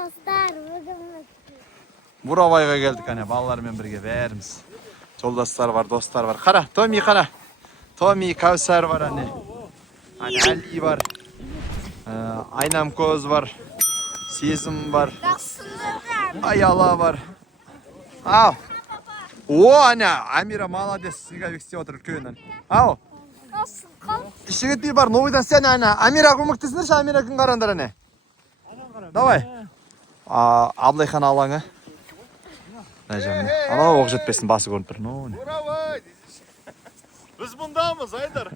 Dostlar bugün Burabayga geldik hani ballarмен birge verimiz. Жолдастар var, dostlar var. Qara, Tomi qara. Tomi, Kavsar var hani. Hani Ali var. Aynam Koz var. Sezim var. Ayala var. Al. O ana, Amira молодец. Снеговик істеп отыр үлкен. Ау. Işığı бар, новыйдан sen ana. Amira көмектесіңдерші, Amira күн қарандар ане. Давай. Абылайхан алаңы. Анау оқ жетпесін басы көрініп тұр. Біз мұндамыз, Айдар.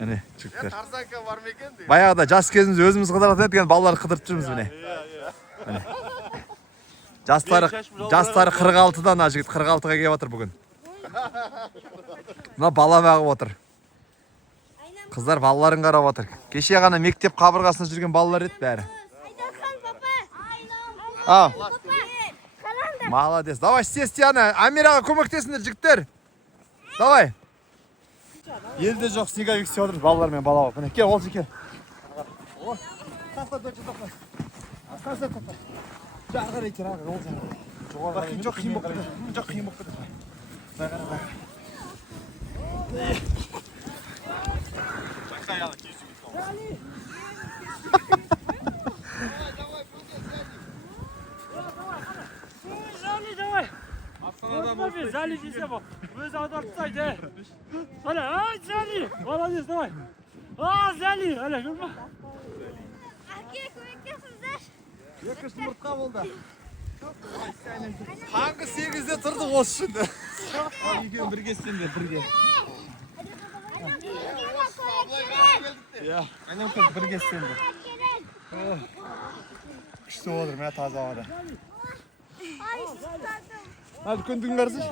Әне, жүктер. Тарзанка бар ма екен деген. Баяғыда жас кезіміз өзіміз қыдыратын еткен балалар қыдырып жүрміз міне. Жастары 46-дан, жігіт 46-ға келіп отыр бүгін. Мына бала бағып отыр. Қыздар балаларын қарап отыр. Кеше ғана мектеп қабырғасында жүрген балалар еді бәрі. Молодец. Давай, естественно, Амираға көмектесіңдер, жігіттер. Давай. Елде жоқ снеговик істеп отырмыз балалармен бала болып. Міне, кел, олжы кел. Жарғар екен, олжы. Жоқ қиын болып кетеді. Жоқ қиын болып кетеді. Зали десе бak. Өзі аударттайды. Ана, ай, Зали. Молодец, давай. Зали. Ана, көрме. Әке көмектесіңіздер. Екі жұмыртқа болды. Таңғы 8-де тұрдық осы үшін. Екеуін бірге істеңдер, бірге. Айнам көп бірге істеңдер. Күшті olur, мә таза ауада. Hadi kündün kardeş.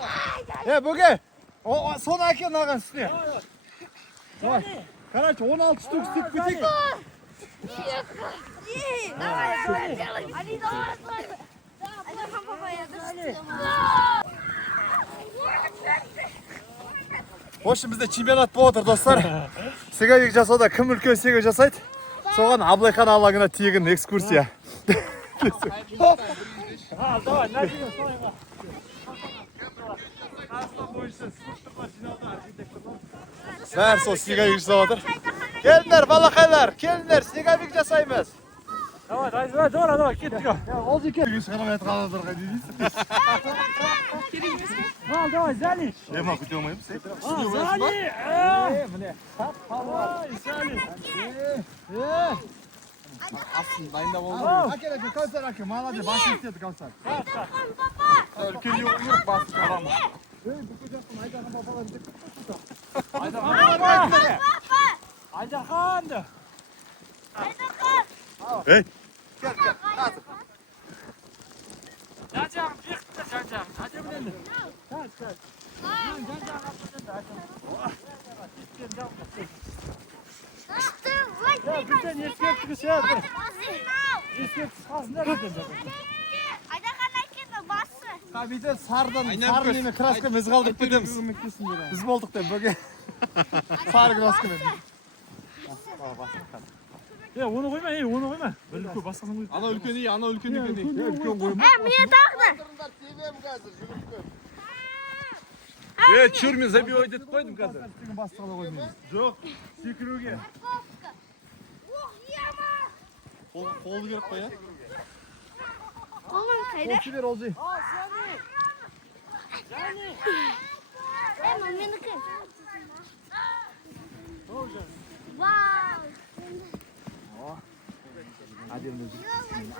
Böge. Son hakem ağan üstüne. Tamam. Karaç 16 штук стик bitik. Hoşumuzda чемпионат болып отыр достар. Снеговик жасауда кім үлкен снеговик жасайды? Соған Абылайхан алаңына тегін экскурсия. Давай, нәтиже солайға. Бәр сол снеговик жасап отыр. Келіңдер, балақайлар, келіңдер, снеговик жасаймыз. Давай, давай, кеттік. Олжы кел. Шығармайт қаладырға дейсіз. Давай, Зали. Ема күте алмаймыз. Зали. Міне. Зали. Астын дайында болды. Әкел, Кәусар әке, молодец, басын істеді Кәусар. Үлкен жоқ, басын қаламыз. Бүкі жақтың Айдархан папалар жек күтті. Айдарханды. Ей. Кел, қазір. Жан-жағын бекітті, жан-жағын. Әдем енді. Жан-жағын бізден ескерттігі сияқты. Ескерттіс қасында бізден жатыр. Айдархан әкені басы. Бүйте сарын неме краска біз қалдырып кетеміз. Біз болдық деп бөге. Сары краскамен. Оны қойма, оны қойма. Бір үлкен басқасын қойып. Ана үлкен ей, ана үлкен екен ей. Үлкен қойма. Міне тағды. Чүрмен забивать етіп қойдым қазір. Бастығына қоймаймыз. Жоқ, секіруге. Қолы керек қой, ә? Қолын қайда? Қол жібер, Олжи. Менікі. Вау. Әдемі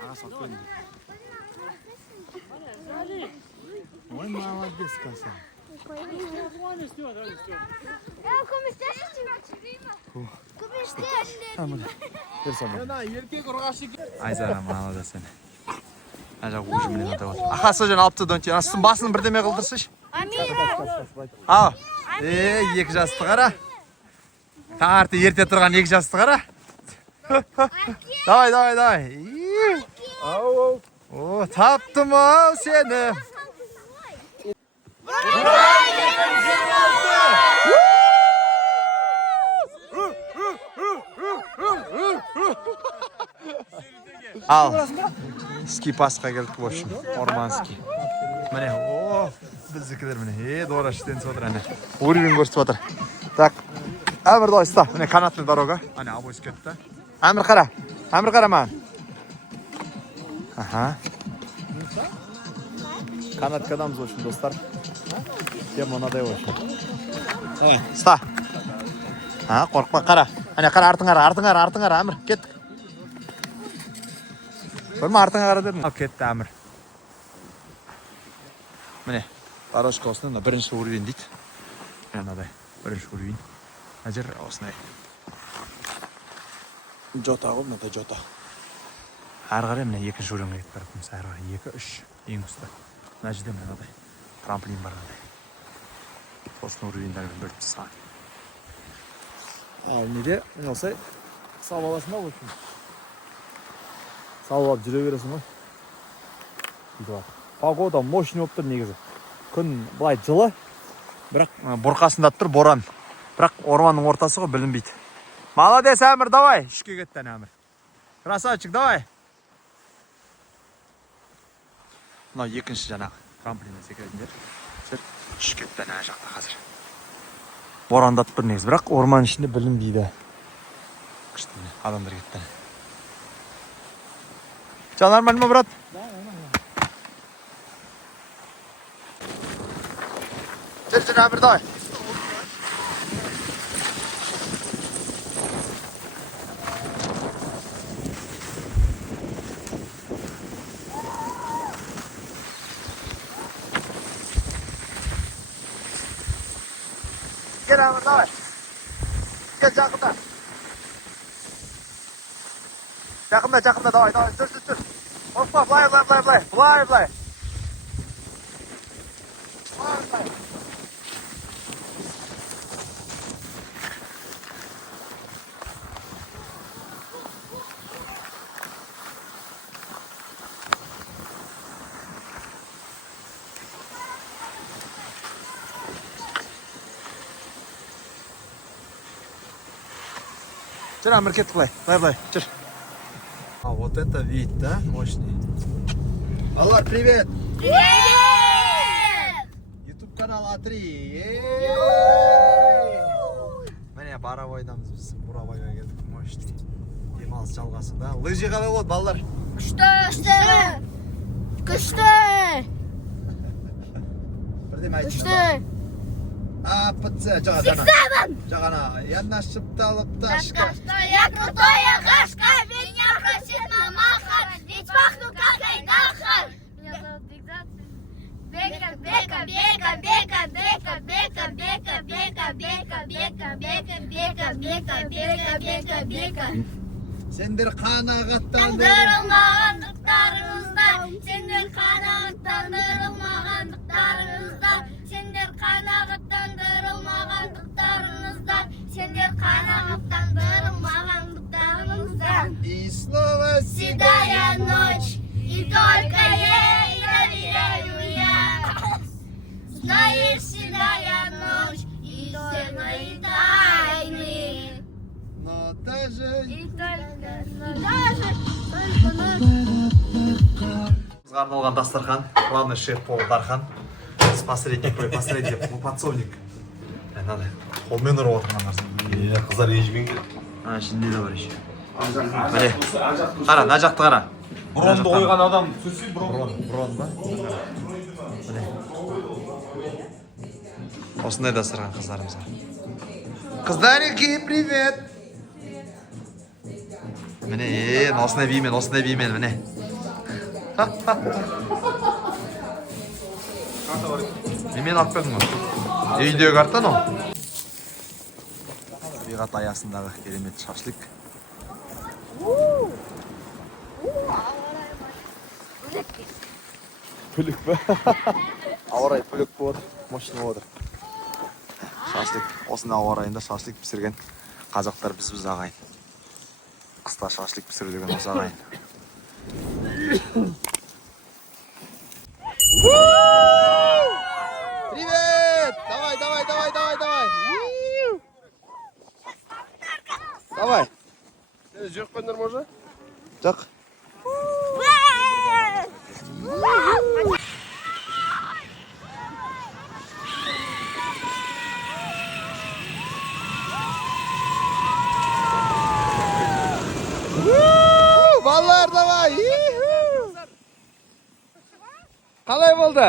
аға сақ қойын. Ой, молодец, Кәусар. Айзара, молодец сен. Ажа ұжымын еді отыр. Ақасы жан алыпты дөнтен. Астын басын бірдеме қылдырсыш. Ау, екі жасты қара. Таңарты ерте тұрған екі жасты қара. Давай. О, таптым ау сені. Ал. Ski пасқа келдік в общем. Орманский. Міне, о, біздікілер міне. Дора шетеніп отыр әне. Уровень көрсетіп отыр. Так. Әмір давай ста. Міне канатный дорога. Әне обойс кетті. Әмір қара. Әмір қара маған. Аха. Канаткадамыз в общем, достар. Тема мынадай в общем. Давай, ста. Қорықпа, қара. Әне қара, артыңа қара, Әмір, кеттік. Көрме, артыңа қара дедім. Ал кетті Әмір. Міне, дорожка осындай, бірінші уровень дейді. Мынадай, бірінші уровень. Мына жер осындай. Жота ғой, мынадай жота. Әрі қарай міне екінші уровеньге кетіп барады. Әрі қарай 2-3 ең үсті. Мына жерде мынадай трамплин бар мынадай. Осының уровеньдермен бөліп тастаған. Ал неде міне осылай салып аласың ба в общем. Салып алып жүре бересің ғой. Погода мощный болып тұр негізі. Күн былай жылы, бірақ бұрқасындап тұр боран. Бірақ орманның ортасы ғой білінбейді. Молодец, Әмір, давай. Үшке кеттен Әмір. Красавчик, давай. Мынау екінші жаңағы трамплиннен секіретіндер. Үш кеттен әне жақта қазір. Борандап тұр негізі, бірақ орман ішінде білінбейді. Күшті адамдар кеттен. Жа, нормально ма, брат? Жүр, Әмір, давай. Gel Әмір, давай. Gel, жақында. Жақында, давай, жүр. Опа, былай. Жүр, Әмір, кеттік былай, жүр. А вот это вид, да, мощный. Аллар, привет! Привет! YouTube канал А3. Міне, Барабайдамыз біз, Бурабайға келдік, мощный. Демалыс жалғасы, да? Лыжи қалай болады, балалар? Күшті! Бірдем айтшы. Күшті! Апытсы, жағана, ядна шыпталып ташка. Я крутая кашка, меня просит мамаха, ведь пахну как айдаха. Меня зовут Бекзат. Бека. Сендер қанағаттандыр. Тандырылмағандықтарыңызда, сендер қанағаттандырылмағандықтарыңызда, сендер қанағаттандырылмағандықтарыңызда, сендер қанағаттандырылмағандықтарыңызда. И снова Седая ночь, и только ей доверяю я. Знаешь, седая ночь, и все мои тайны. Но даже... И только Бізге арналған дастархан, главный шеф Пол Дархан. Біз посредник, подсовник. Надо, қолмен ұрып отырған нәрсе. Қыздар ренжімен келді. Ішінде де бар еще. Міне, қара, мына жақты қара. Бронды қойған адам сөзсіз Брон ба? Міне. Осындай дастархан қыздарымызға. Қыздарики, привет! Міне, осындай беймен, міне. Немен алып келдің ғой? Үйіндегі карта но? Табиғат аясындағы керемет шашлик. Пүлік бі? Ауа-райы пүлік болып отыр, мощный болып отыр. Шашлик, осындай ауа-райында шашлик пісірген қазақтар біз ағайын. Қыста шашлик пісіру деген осы ағайын. Привет! Давай! Давай! Жоқ қойдар ма уже? Жоқ. Ballar da var. Qalay bo'ldi?